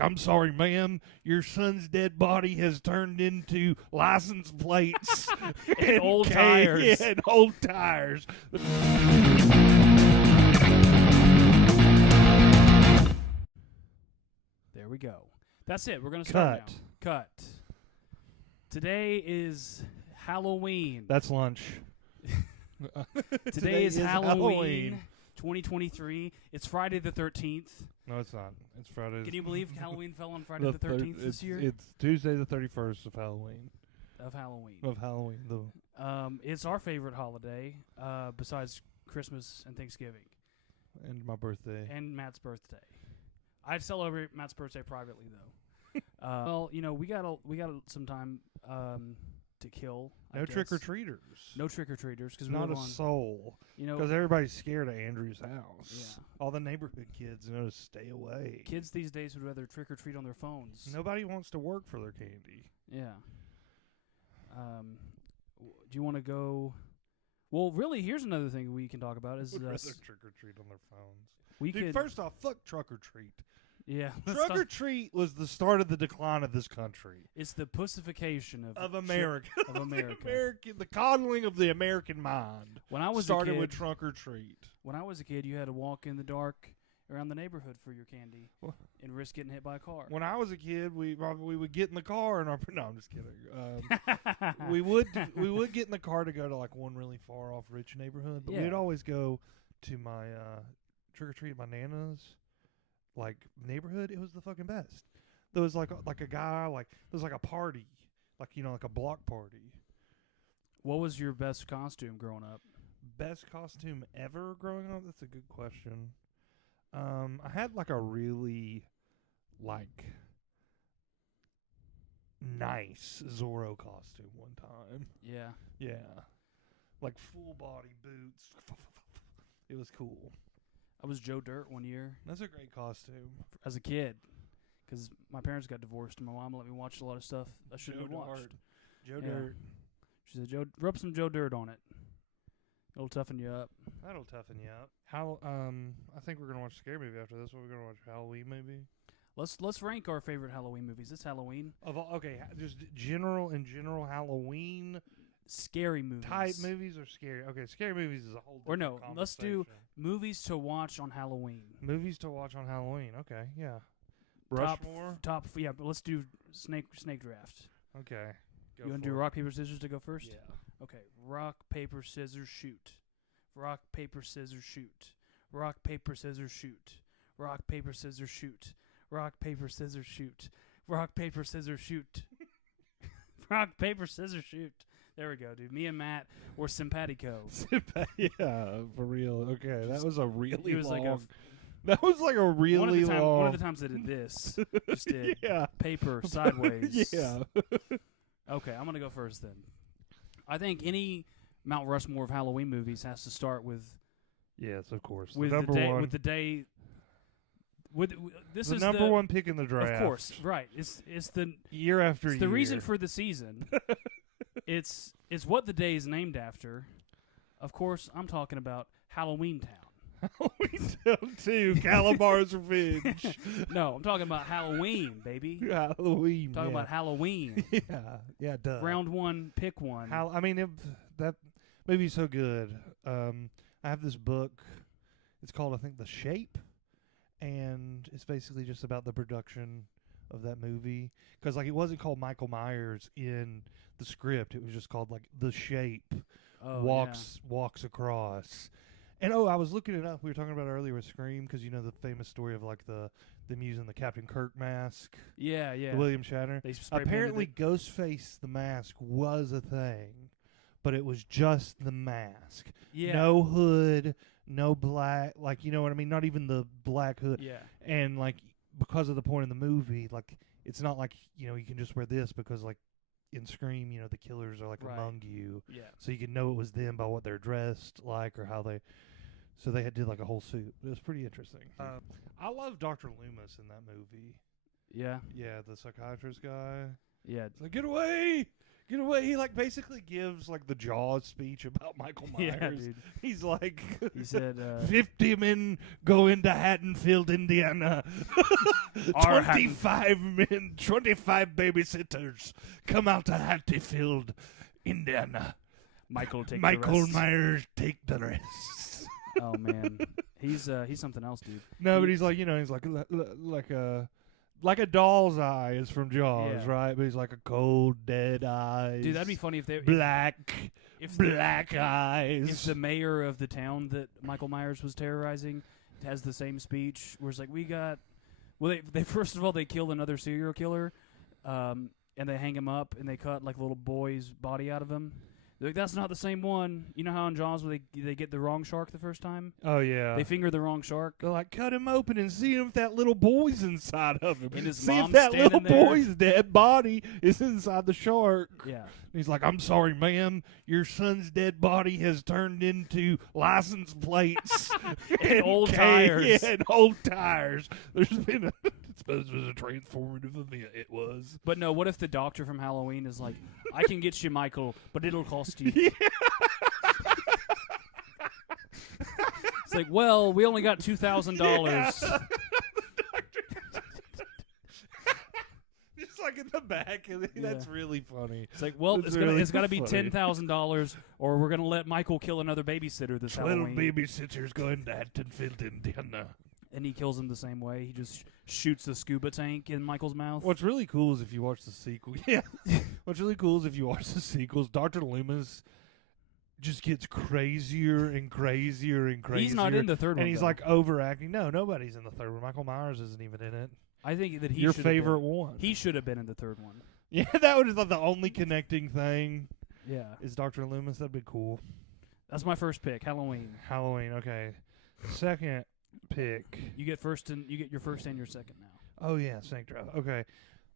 I'm sorry, ma'am. Your son's dead body has turned into license plates And old tires. Yeah, and old tires. There we go. That's it. We're going to start Cut. now. Cut. Today is Halloween. That's lunch. Today is Halloween 2023. It's Friday the 13th. No, it's not. It's Friday. Can you believe Halloween fell on Friday the 13th this year? It's Tuesday the 31st of Halloween. Of Halloween. Of Halloween. It's our favorite holiday, besides Christmas and Thanksgiving. And my birthday. And Matt's birthday. I'd celebrate Matt's birthday privately, though. Well, you know, we got some time to kill. No trick-or-treaters. No trick-or-treaters. Because not a soul. You know, because everybody's scared of Andrew's house. Yeah. All the neighborhood kids know to stay away. Kids these days would rather trick-or-treat on their phones. Nobody wants to work for their candy. Yeah. Do you want to go? Well, really, here's another thing we can talk about. Is would rather trick-or-treat on their phones. Dude, first off, fuck truck-or-treat. Yeah. Truck-or-treat was the start of the decline of this country. It's the pussification of America. Of America. The coddling of the American mind. When I was started a kid, with trunk-or-treat. When I was a kid, you had to walk in the dark around the neighborhood for your candy and risk getting hit by a car. When I was a kid, we would get in the car and no, I'm just kidding. We would get in the car to go to like one really far off rich neighborhood, but we'd always go to my trick-or-treat at my nana's like neighborhood. It was the fucking best. There was like a guy, like there was like a party, like like a block party. What was your best costume growing up? Best costume ever growing up? That's a good question. I had like a really like nice Zorro costume one time. Yeah. Yeah. Like full body boots. It was cool. I was Joe Dirt one year. That's a great costume. As a kid. Because my parents got divorced and my mom let me watch a lot of stuff I shouldn't have watched. Joe Dirt. She said, rub some Joe Dirt on it. It'll toughen you up. That'll toughen you up. I think we're gonna watch a scary movie after this. We're gonna watch a Halloween movie. Let's rank our favorite Halloween movies. It's Halloween. Just general Halloween scary movies. Type movies or scary. Okay, scary movies is a whole different conversation. Let's do movies to watch on Halloween. Movies to watch on Halloween. Okay, yeah. Rushmore. But let's do snake draft. Okay. You want to do rock paper scissors to go first? Yeah. Okay. Rock paper scissors shoot. Rock paper scissors shoot. Rock paper scissors shoot. Rock paper scissors shoot. Rock paper scissors shoot. Rock paper scissors shoot. Rock paper scissors shoot. There we go, dude. Me and Matt were simpatico. Yeah, for real. Okay, that was a really long. That was like a really long. One of the times I did this, just did paper sideways. Yeah. Okay, I'm gonna go first then. I think any Mount Rushmore of Halloween movies has to start with. Yes, of course. With the number day, one. With the day. This the is number one pick in the draft. Of course, right. It's the year after year. It's the reason for the season. It's what the day is named after. Of course, I'm talking about Halloween Town. Halloween Town 2, Calabar's Revenge. No, I'm talking about Halloween, baby. Halloween. Talking about Halloween. Yeah, duh. Round one, pick one. That movie's so good. I have this book. It's called, I think, The Shape, and it's basically just about the production of that movie. Because it wasn't called Michael Myers in the script. It was just called The Shape. Walks across. And I was looking it up. We were talking about it earlier with Scream, because the famous story of them using the Captain Kirk mask. Yeah. The William Shatner. Apparently, Ghostface the mask was a thing, but it was just the mask. Yeah. No hood, no black. You know what I mean? Not even the black hood. Yeah. And because of the point in the movie, it's not you can just wear this, because in Scream, the killers are among you. Yeah. So you can know it was them by what they're dressed like or how they. So they did a whole suit. It was pretty interesting. I love Dr. Loomis in that movie. Yeah. Yeah, the psychiatrist guy. Yeah. It's get away! You know what? He like basically gives like the Jaws speech about Michael Myers. Yeah, dude. He's like, He said, 50 men go into Haddonfield, Indiana. Our 25 men, 25 babysitters come out to Haddonfield, Indiana. Michael take the Michael rest. Myers take the rest. Oh man, he's something else, dude. No, but he's like, he's like a doll's eye is from Jaws, Yeah. right? But he's like a cold, dead eyes. Dude, that'd be funny if they black if eyes. if the mayor of the town that Michael Myers was terrorizing has the same speech, where it's like, they first of all they killed another serial killer, and they hang him up and they cut like a little boy's body out of him. They're like, that's not the same one. You know how in Jaws where they get the wrong shark the first time? Oh yeah. They finger the wrong shark. They're like, cut him open and see if that little boy's inside of him. And his see if mom's that little standing there. boy's dead body is inside the shark. Yeah. And he's like, I'm sorry, ma'am. Your son's dead body has turned into license plates And old tires. Yeah, and old tires. There's been I suppose it was a transformative event. It was. But no, what if the doctor from Halloween is like, I can get you, Michael, but it'll cost you. Yeah. It's like, well, we only got $2,000. Just like in the back. That's really funny. It's like, well, That's it's got to be funny. $10,000, or we're gonna let Michael kill another babysitter this 12 Halloween. babysitters going to Haddonfield, Indiana. And he kills him the same way. He just shoots the scuba tank in Michael's mouth. What's really cool is if you watch the sequel. Yeah. What's really cool is if you watch the sequels, Dr. Loomis just gets crazier and crazier and crazier. He's not in the third one. And he's though. like overacting. No, nobody's in the third one. Michael Myers isn't even in it. I think that he Your should have favorite been. one. He should have been in the third one. Yeah, that was like the only connecting thing Yeah, is Dr. Loomis. That'd be cool. that's my first pick. Halloween. Halloween, okay. Second pick. You get your first and your second now. Oh yeah, Snake Drive. Okay.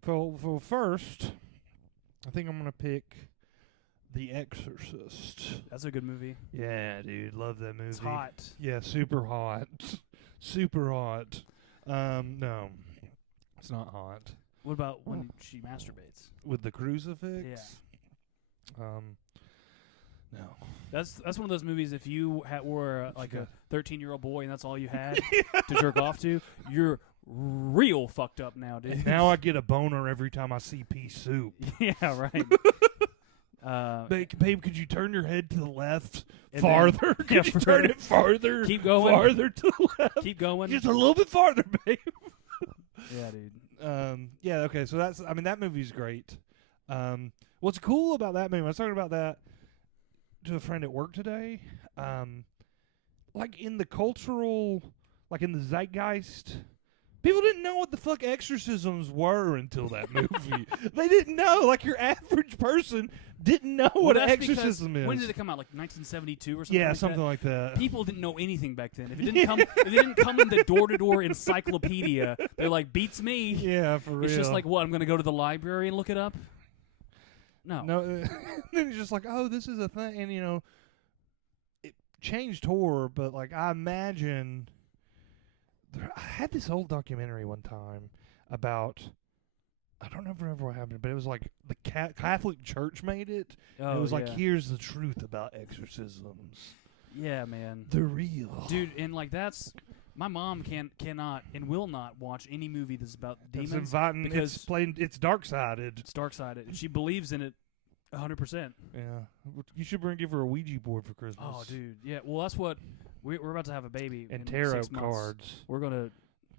For first, I think I'm gonna pick The Exorcist. That's a good movie. Yeah, dude, love that movie. It's hot. Yeah, super hot. Super hot. No. It's not hot. What about when she masturbates? With the crucifix? Yeah. No. That's one of those movies. If you were like a 13-year-old boy and that's all you had to jerk off to, you're real fucked up now, dude. Now I get a boner every time I see pea soup. Yeah, right. Babe, could you turn your head to the left And farther? then- Could you turn it farther? Keep going. Farther to the left. Keep going. Just a little bit farther, babe. Yeah, dude. Yeah, okay, so that movie's great. What's cool about that movie, I was talking about that to a friend at work today. Like in the cultural, like in the zeitgeist, people didn't know what the fuck exorcisms were until that movie. They didn't know. Like your average person didn't know what an that's because- exorcism is. When did it come out? Like 1972 or something? Yeah, like something that? like that. People didn't know anything back then. If it didn't come in the door-to-door encyclopedia, they're like, beats me. Yeah, for real. It's just like, what? I'm going to go to the library and look it up? No. No, then it's just like, oh, this is a thing, and it changed horror, but like I imagine, I had this old documentary one time about, I don't remember what happened, but it was like the Catholic Church made it. Oh, And it was like, yeah. here's the truth about exorcisms. Yeah, man. They're real, Dude, and like that's my mom cannot and will not watch any movie that's about It's demons inviting. because It's dark sided. it's dark-sided. And she believes in it 100%. Yeah, you should give her a Ouija board for Christmas. Oh, dude. Yeah, well, that's what we're about to have a baby and in tarot 6 months. cards. We're going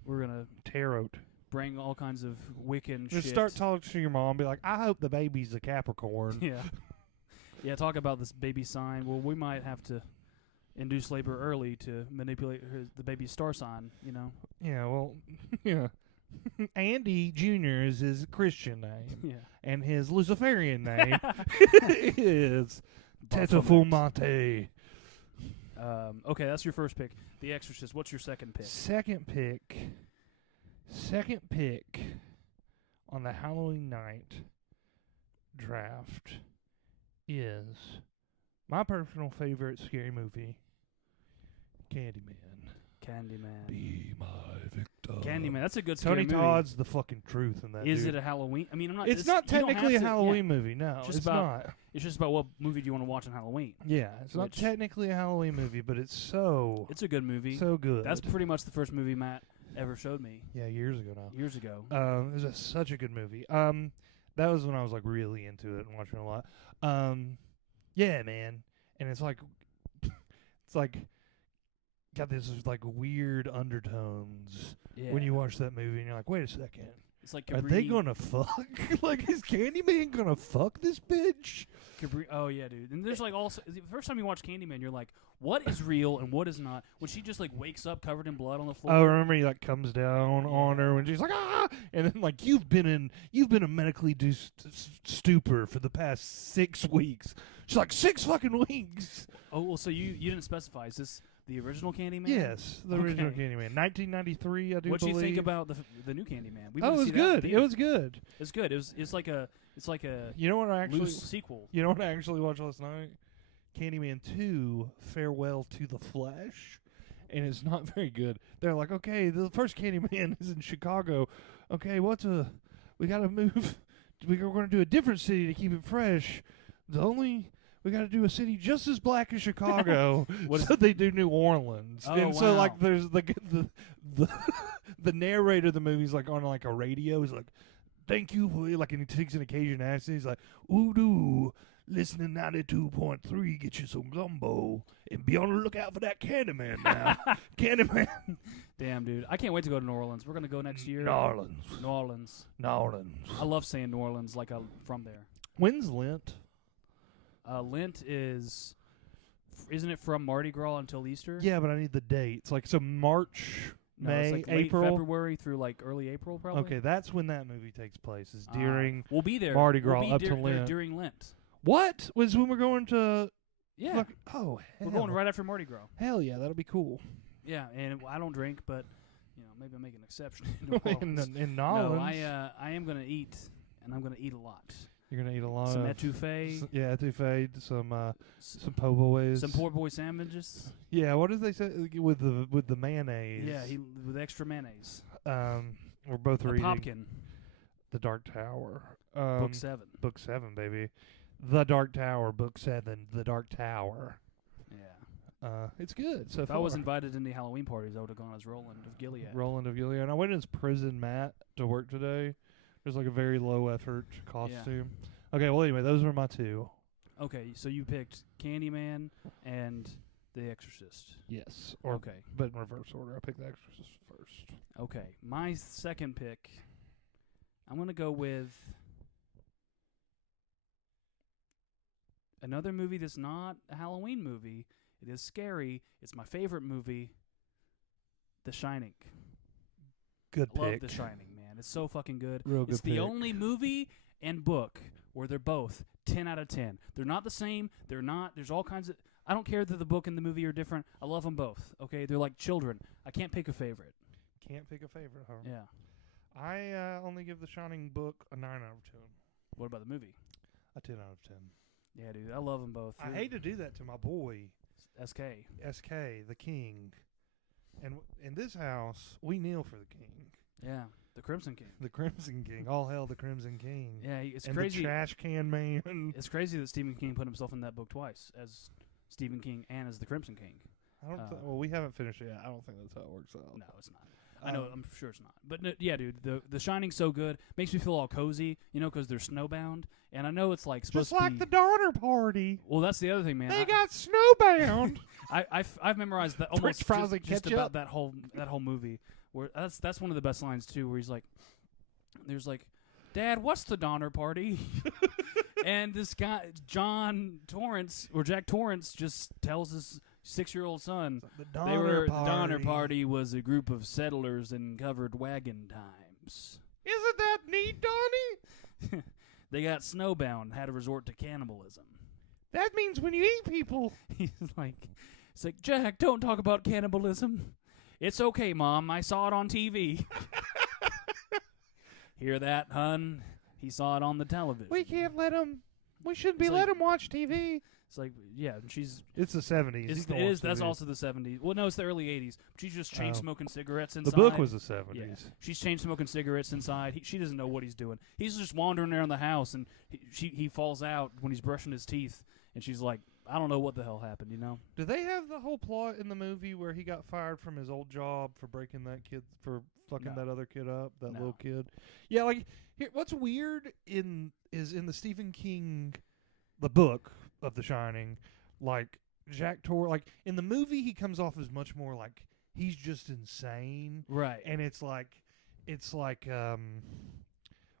to Tarot. bring all kinds of Wiccan Just shit. start talking to your mom. Be like, I hope the baby's a Capricorn. Yeah. Yeah, talk about this baby sign. Well, we might have to induce labor early to manipulate the baby's star sign, Yeah, well, yeah. Andy Jr. is his Christian name, Yeah. and his Luciferian name is Baphomet. Tetafumate. Okay, that's your first pick. The Exorcist. What's your second pick? Second pick on the Halloween night draft is my personal favorite scary movie, Candyman. Candyman. Be my victim. Candyman. That's a good scary Tony movie. Todd's the fucking truth in that. Is dude. it a Halloween? I mean, I'm not. It's not you don't technically a have to- Halloween movie. No, Just it's about- not. It's just about what movie do you want to watch on Halloween. Yeah, it's not Which- technically a Halloween movie, but it's so It's a good movie. so good. That's pretty much the first movie Matt ever showed me yeah, years ago now. years ago. It was such a good movie. That was when I was like really into it and watching a lot. Yeah, man, and it's like got this like weird undertones Yeah. when you watch that movie, and you're like, wait a second, It's like are Cabrini, they gonna fuck? Like, is Candyman gonna fuck this bitch? Oh yeah, dude. And there's like also the first time you watch Candyman, you're like, what is real and what is not? When she just like wakes up covered in blood on the floor. Oh, remember he like comes down on her when she's like ah, and then like you've been a medically induced stupor for the past 6 weeks. She's like 6 fucking weeks. Oh, well, so you didn't specify. Is this the original Candyman? Yes, the original Okay. Candyman, 1993, I do What do believe. you think about the new Candyman? We Oh, went it to was see that in the good. It theater. was good. It's good. It's like a You know what I actually? loose sequel. You know what I actually watched last night? Candyman 2: Farewell to the Flesh, and it's not very good. They're like, okay, the first Candyman is in Chicago. Okay, we got to move. We're going to do a different city to keep it fresh. We got to do a city just as black as Chicago. So they do New Orleans, Oh, and so like wow. there's the the narrator of the movie's like on like a radio. He's like, "Thank you for," like, and he takes an Cajun accent. He's like, "Ooh, listening 92.3, get you some gumbo, and be on the lookout for that Candyman now." Candyman. Damn, dude. I can't wait to go to New Orleans. We're going to go next year. New Orleans. New Orleans. New Orleans. I love saying New Orleans like I'm from there. When's Lent? Lent is... Isn't it from Mardi Gras until Easter? Yeah, but I need the dates. Like, so March, No, May, it's like late April. February through like early April, probably. Okay, that's when that movie takes place. Is during We'll be there. Mardi We'll Gras be up to there Lent. during Lent. What was when we're going to? Yeah. Fuck, oh, hell. We're going right after Mardi Gras. Hell yeah, that'll be cool. Yeah, and I don't drink, but maybe I'll make an exception in New Orleans. in No, Nolans, I am gonna eat, and I'm gonna eat a lot. you're gonna eat a lot Some of etouffee, yeah, etouffee, some po' boys, some poor boy sandwiches. Yeah, what did they say with the mayonnaise? Yeah, with extra mayonnaise. We're both A reading popkin. The Dark Tower. Book 7. Book 7, baby. The Dark Tower, Book 7, The Dark Tower. Yeah. It's good. So If I was invited to any Halloween parties, I would have gone as Roland of Gilead. Roland of Gilead. I went as Prison Matt to work today. There's like a very low effort costume. Okay, well anyway, those were my 2. Okay, so you picked Candyman and The Exorcist. Yes. Okay. But in reverse order. I picked The Exorcist first. Okay. My second pick, I'm going to go with another movie that's not a Halloween movie. It is scary. It's my favorite movie, The Shining. Good I love pick. The Shining, man. It's so fucking good. Real good It's the pick. only movie and book where they're both 10 out of 10. They're not the same. They're not. There's all kinds of... I don't care that the book and the movie are different. I love them both, okay? They're like children. I can't pick a favorite. Can't pick a favorite, huh? Yeah. I only give The Shining book a 9 out of 10. What about the movie? A 10 out of 10. Yeah, dude. I love them both. I hate to do that to my boy, SK. SK, the king. And in this house, we kneel for the king. Yeah. The Crimson King. The Crimson King. All hail the Crimson King. Yeah, it's and crazy. the trash can man. It's crazy that Stephen King put himself in that book twice, as Stephen King and as the Crimson King. I don't well, we haven't finished it yet. I don't think that's how it works out. No, it's not. I know. I'm sure it's not. But no, yeah, dude, the Shining's so good. Makes me feel all cozy, because they're snowbound. And I know it's like supposed Just like to be. the Donner Party. Well, that's the other thing, man. They got snowbound. I've memorized that French almost fries and just ketchup. about that whole movie. Where that's one of the best lines too, where he's like, "There's like, Dad, what's the Donner Party?" And this guy, Jack Torrance, just tells his 6-year-old son, The the Donner Party was a group of settlers in covered wagon times. Isn't that neat, Donnie? They got snowbound, had to resort to cannibalism. That means when you eat people. It's like, Jack, don't talk about cannibalism. It's okay, Mom. I saw it on TV. Hear that, hun? He saw it on the television. We can't let them We shouldn't be It's let like- him watch TV. It's like, yeah, and she's It's the 70s. It's, He can it watch is. That's TV. also the 70s. Well, no, it's the early 80s. She's just chain Oh. smoking cigarettes The inside. book was the 70s. Yeah. She's chain smoking cigarettes inside. She doesn't know what he's doing. He's just wandering around the house, and he falls out when he's brushing his teeth, and she's like, I don't know what the hell happened, you know? Do they have the whole plot in the movie where he got fired from his old job for breaking that kid, for fucking No. that other kid up, that No. little kid? Yeah, like, here, what's weird is in the Stephen King, the book of The Shining, like, Jack Tor, like, in the movie he comes off as much more like, he's just insane. Right. And it's like,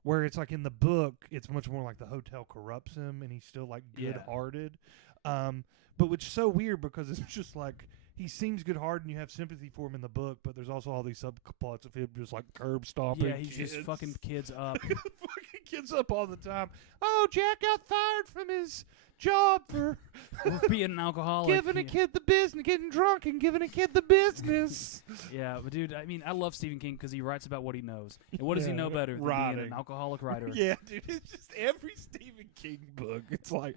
where it's like in the book, it's much more like the hotel corrupts him and he's still like Yeah. good-hearted. But which is so weird because it's just like he seems good-hearted and you have sympathy for him in the book, but there's also all these subplots of him just like curb stomping. Yeah, he's just fucking kids up. fucking kids up all the time. Oh, Jack got fired from his job for For being an alcoholic. giving a kid the business, getting drunk and giving a kid the business. Yeah, but dude, I mean, I love Stephen King because he writes about what he knows. And what does he Yeah, know better than being writing. an alcoholic writer? Yeah, dude, it's just every Stephen King book. It's like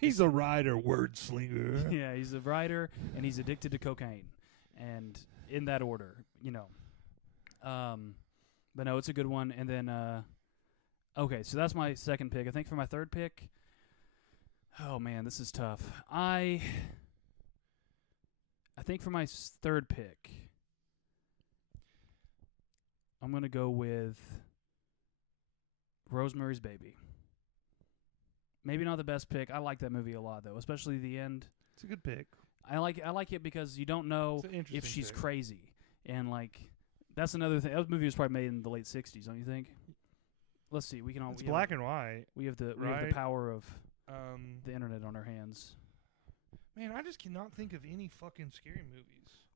he's a writer, word slinger. Yeah, he's a writer, and he's addicted to cocaine. And in that order, you know. But no, it's a good one. And then, okay, so that's my second pick. I think for my third pick, oh man, this is tough. I think for my third pick, I'm going to go with Rosemary's Baby. Maybe not the best pick. I like that movie a lot, though, especially the end. It's a good pick. I like it because you don't know It's an interesting if she's pick. crazy. And, like, that's another thing. That movie was probably made in the late 60s, don't you think? Let's see. We can all. It's black and white. We have the right? power of Um, the internet on our hands. man, I just cannot think of any fucking scary movies.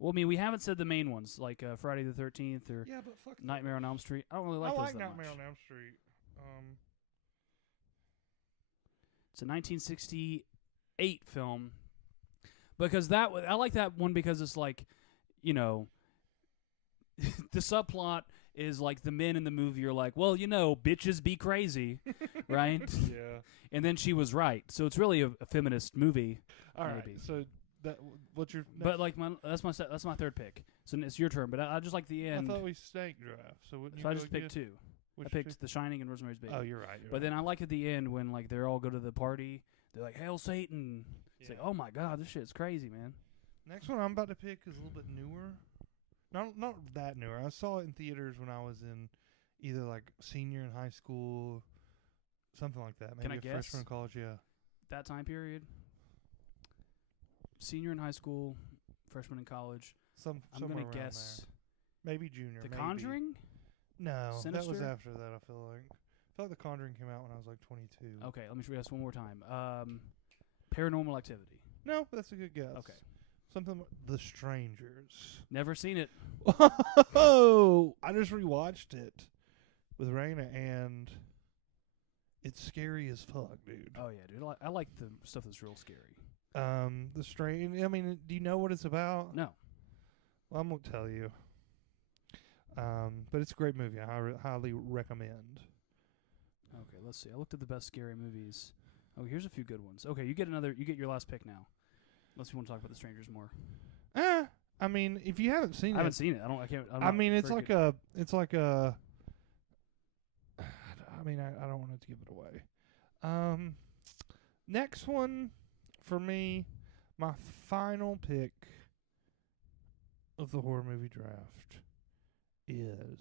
Well, I mean, we haven't said the main ones, like Friday the 13th or Yeah, but fuck Nightmare on Elm Street. I don't really like I those like that Nightmare much. on Elm Street. It's a 1968 film. Because I like that one because it's like, you know, the subplot is like the men in the movie are like, well, you know, bitches be crazy, right? Yeah. And then she was right. So it's really a feminist movie. All right. Maybe. So that what's your? But like that's my third pick. So it's your turn. But I just like the I end. thought we snake draft. So wouldn't So you I go just picked again? two. Which I picked two? The Shining and Rosemary's Baby. Oh, you're right. But then I like at the end when like they all go to the party. They're like, "Hail Satan!" It's like, "Oh my God, this shit's crazy, man." Next one I'm about to pick is a little bit newer. Not that newer. I saw it in theaters when I was in either like senior in high school, something like that. Can Maybe I a guess? freshman in college. Yeah. That time period, senior in high school, freshman in college. I'm Somewhere gonna around guess there. Maybe junior. The maybe. Conjuring. No, that was Sinister? after that. I feel like. The Conjuring came out when I was like 22. Okay, let me guess one more time. Paranormal Activity. No, that's a good guess. Okay. Something like The Strangers. Never seen it. Oh, I just rewatched it with Raina, and it's scary as fuck, dude. Oh yeah, dude. I like the stuff that's real scary. The Strange. I mean, do you know what it's about? No. Well, I'm gonna tell you. But it's a great movie. I highly recommend. Okay, let's see. I looked at the best scary movies. Oh, here's a few good ones. Okay, you get your last pick now. Unless you want to talk about The Strangers more. I mean, if you haven't seen I haven't it, seen it. I can't. I mean, it's like a. I mean, I don't want to give it away. Next one for me, my final pick of the horror movie draft is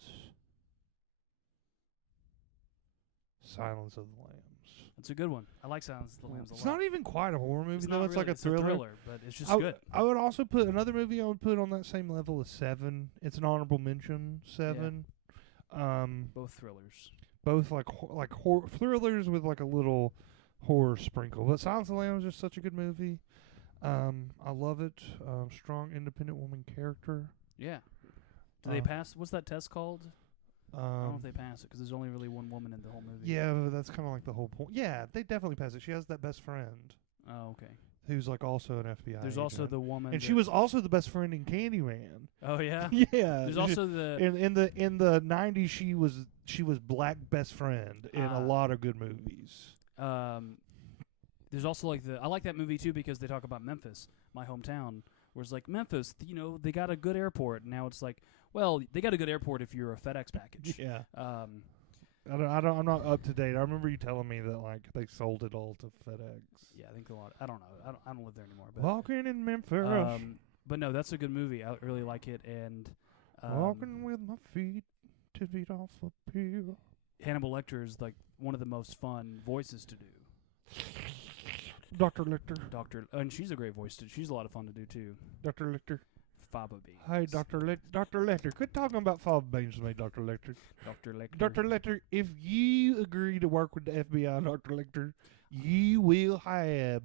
Silence of the Lambs. It's a good one. I like Silence of the Lambs a lot. It's not even quite a horror movie, It's though. not It's really, like a thriller. but it's just good. I would also put another movie I would put on that same level as Seven. It's an honorable mention. Seven. Both thrillers. Both like horror thrillers with like a little horror sprinkle. But Silence of the Lambs is just such a good movie. I love it. Strong, independent woman character. Yeah. Do they pass? What's that test called? I don't know if they pass it because there's only really one woman in the whole movie. Yeah, but that's kind of like the whole point. Yeah, they definitely pass it. She has that best friend Oh, okay. who's like also an FBI There's also agent. the woman. And she was also the best friend in Candyman. Oh yeah. Yeah. There's also the. in the 90s she was black best friend in a lot of good movies. there's also like I like that movie too because they talk about Memphis, my hometown, where it's like Memphis, they got a good airport. And now it's like, well, they got a good airport if you're a FedEx package. Yeah. I'm not up to date. I remember you telling me that like they sold it all to FedEx. Yeah, I think a lot. I don't know. I don't live there anymore. But, Walking in Memphis. But no, that's a good movie. I really like it. And walking with my feet 2 feet off a pier. Hannibal Lecter is like one of the most fun voices to do. Dr. Lecter. And she's a great voice. She's a lot of fun to do too. Dr. Lecter. Faba beans. Hey, Dr. Lecter. Quit talking about faba beans to me, Dr. Lecter. Dr. Lecter. Dr. Lecter, if you agree to work with the FBI, Dr. Lecter, you will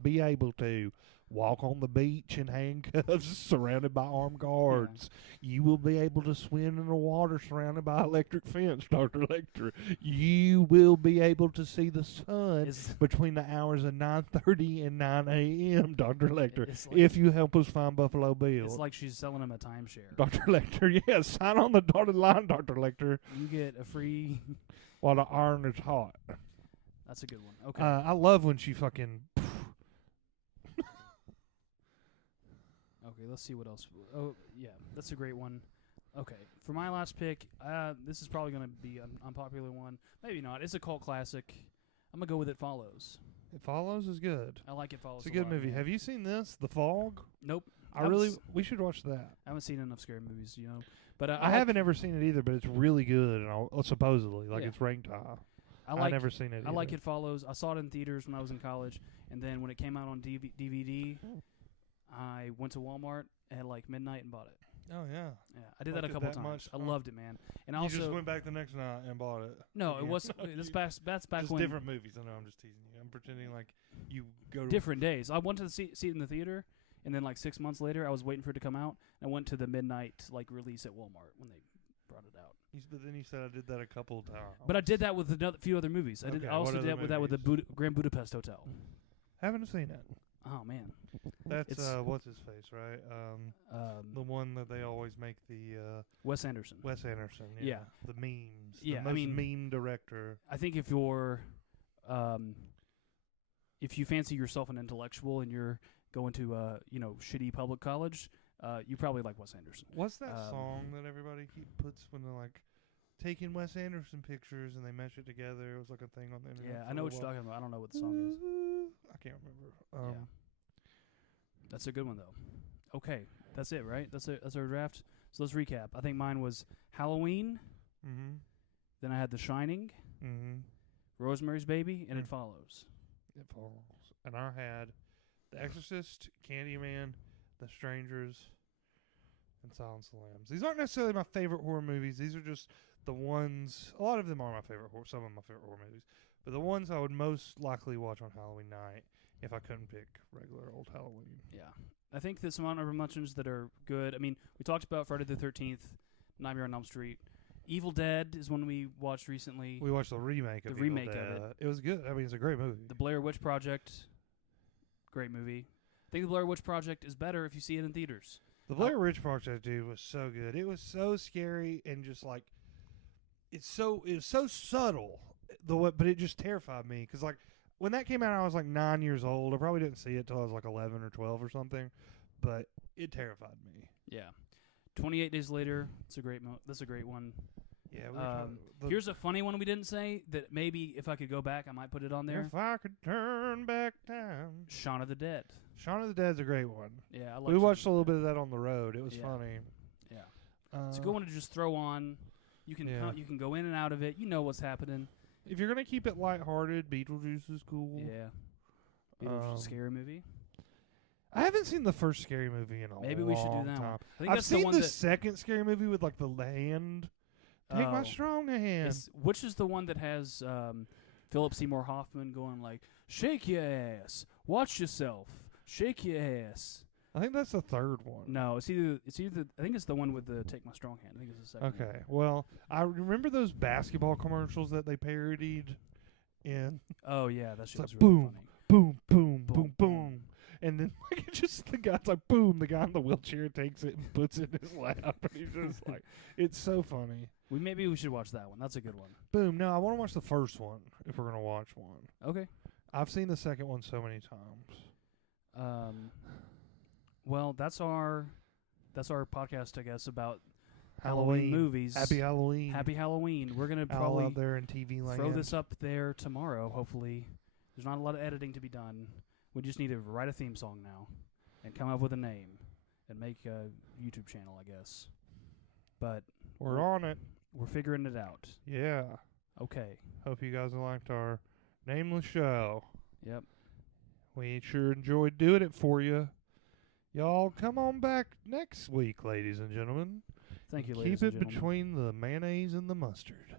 be able to walk on the beach in handcuffs surrounded by armed guards. Yeah. You will be able to swim in the water surrounded by electric fence, Dr. Lecter. You will be able to see the sun between the hours of 9:30 and 9 a.m., Dr. Lecter, like, if you help us find Buffalo Bill. It's like she's selling him a timeshare. Dr. Lecter, yes. Sign on the dotted line, Dr. Lecter. You get a free... While the iron is hot. That's a good one. Okay. I love when she fucking... Okay, let's see what else. Oh, yeah, that's a great one. Okay, for my last pick, this is probably going to be an unpopular one. Maybe not. It's a cult classic. I'm going to go with It Follows. It Follows is good. I like It Follows. It's a good lot, movie. Man. Have you seen this, The Fog? Nope. We should watch that. I haven't seen enough scary movies, you know. But I haven't ever seen it either, but it's really good, and supposedly, like it's ranked high. I've never seen it either. I like It Follows. I saw it in theaters when I was in college, and then when it came out on DVD, I went to Walmart at like midnight and bought it. Oh, yeah. Yeah, I did that a couple times. I loved it, man. And you also just went back the next night and bought it. No, it wasn't. That's back just when different movies. I know. I'm just teasing you. I'm pretending like you go to different days. I went to see it in the theater, and then like 6 months later, I was waiting for it to come out. And I went to the midnight like release at Walmart when they brought it out. But then you said I did that a couple of times. But I did that with a few other movies. I also did that with the Grand Budapest Hotel. Haven't seen it. Oh man, that's what's his face, right? The one that they always make the Wes Anderson. Wes Anderson, yeah. The memes. Yeah, the most meme director. I think if you fancy yourself an intellectual and you're going to shitty public college, you probably like Wes Anderson. What's that song that everybody puts when they're like taking Wes Anderson pictures and they mesh it together? It was like a thing on the internet. Yeah, I know what you're talking about. I don't know what the song is. I can't remember. Yeah. That's a good one though. Okay, that's it, right? That's our draft. So let's recap. I think mine was Halloween. Mm-hmm. Then I had The Shining. Mm-hmm. Rosemary's Baby, and It Follows. It Follows. And I had The Exorcist, Candyman, The Strangers, and Silence of the Lambs. These aren't necessarily my favorite horror movies. These are just the ones. A lot of them are my favorite horror. Some of my favorite horror movies. But the ones I would most likely watch on Halloween night if I couldn't pick regular old Halloween. Yeah. I think that some honorable mentions that are good. I mean, we talked about Friday the 13th, Nightmare on Elm Street. Evil Dead is one we watched recently. We watched the remake of Evil Dead. Of it. It was good. I mean, it's a great movie. The Blair Witch Project, great movie. I think The Blair Witch Project is better if you see it in theaters. The Blair Witch Project, dude, was so good. It was so scary and just like it was so subtle, but it just terrified me because like when that came out, I was like 9 years old. I probably didn't see it till I was like 11 or 12 or something, but it terrified me. Yeah. 28 Days Later. That's a great one. Yeah. Here's a funny one we didn't say that maybe if I could go back, I might put it on there. If I could turn back time. Shaun of the Dead. Shaun of the Dead's a great one. Yeah, I love. We watched a little bit of that on the road. It was funny. Yeah. It's a good one to just throw on. You can you can go in and out of it. You know what's happening. If you're gonna keep it lighthearted, Beetlejuice is cool. Yeah. Beetlejuice is a scary movie. I haven't seen the first Scary Movie in a long time. Maybe we should do that one. I think I've seen the second Scary Movie with like the hand. Take my strong hand. Which is the one that has Philip Seymour Hoffman going like, "Shake your ass, watch yourself, shake your ass." I think that's the third one. No, it's either. I think it's the one with the "Take my strong hand." I think it's the second. Okay, well, I remember those basketball commercials that they parodied in. Oh yeah, that shit was like really boom, funny. Boom, boom, boom, boom. And then like it just the guy's like boom, the guy in the wheelchair takes it and puts it in his lap, and he's just like, it's so funny. Maybe we should watch that one. That's a good one. Boom. No, I want to watch the first one if we're gonna watch one. Okay. I've seen the second one so many times. Well, that's our podcast, I guess, about Halloween movies. Happy Halloween. Happy Halloween. We're gonna All probably out there in TV land. throw this up there tomorrow. Hopefully, there's not a lot of editing to be done. We just need to write a theme song now and come up with a name and make a YouTube channel, I guess. But We're on it. we're figuring it out. Yeah. Okay. Hope you guys liked our nameless show. Yep. We sure enjoyed doing it for you. Y'all come on back next week, ladies and gentlemen. Thank you, Keep ladies it and gentlemen. between the mayonnaise and the mustard.